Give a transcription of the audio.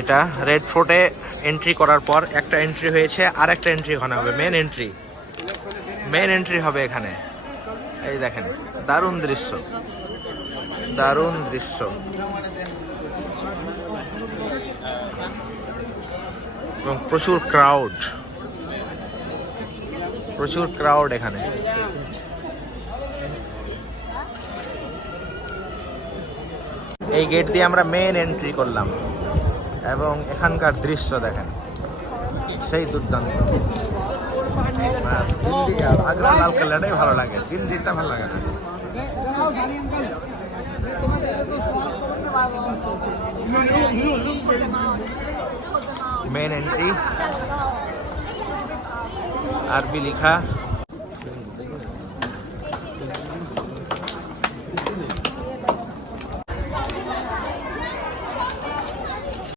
এটা red ফোর্টে entry করার পর একটা এন্ট্রি হয়েছে আর একটা এন্ট্রি ওখানে হবে মেন এন্ট্রি মেন এন্ট্রি হবে এখানে। এই দেখেন, দারুণ দৃশ্য। দারুণ দৃশ্য। এবং প্রচুর ক্রাউড প্রচুর ক্রাউড এখানে। এই গেট দিয়ে আমরা মেন এন্ট্রি করলাম। এবং এখানকার দৃশ্য দেখেন। সেই দুর্দান্ত। দিল্লি আগ্রা লাল কেল্লাটাই ভালো লাগে। দিল্লিটা ভালো লাগে না। মেন এন্ট্রি আরবি লেখা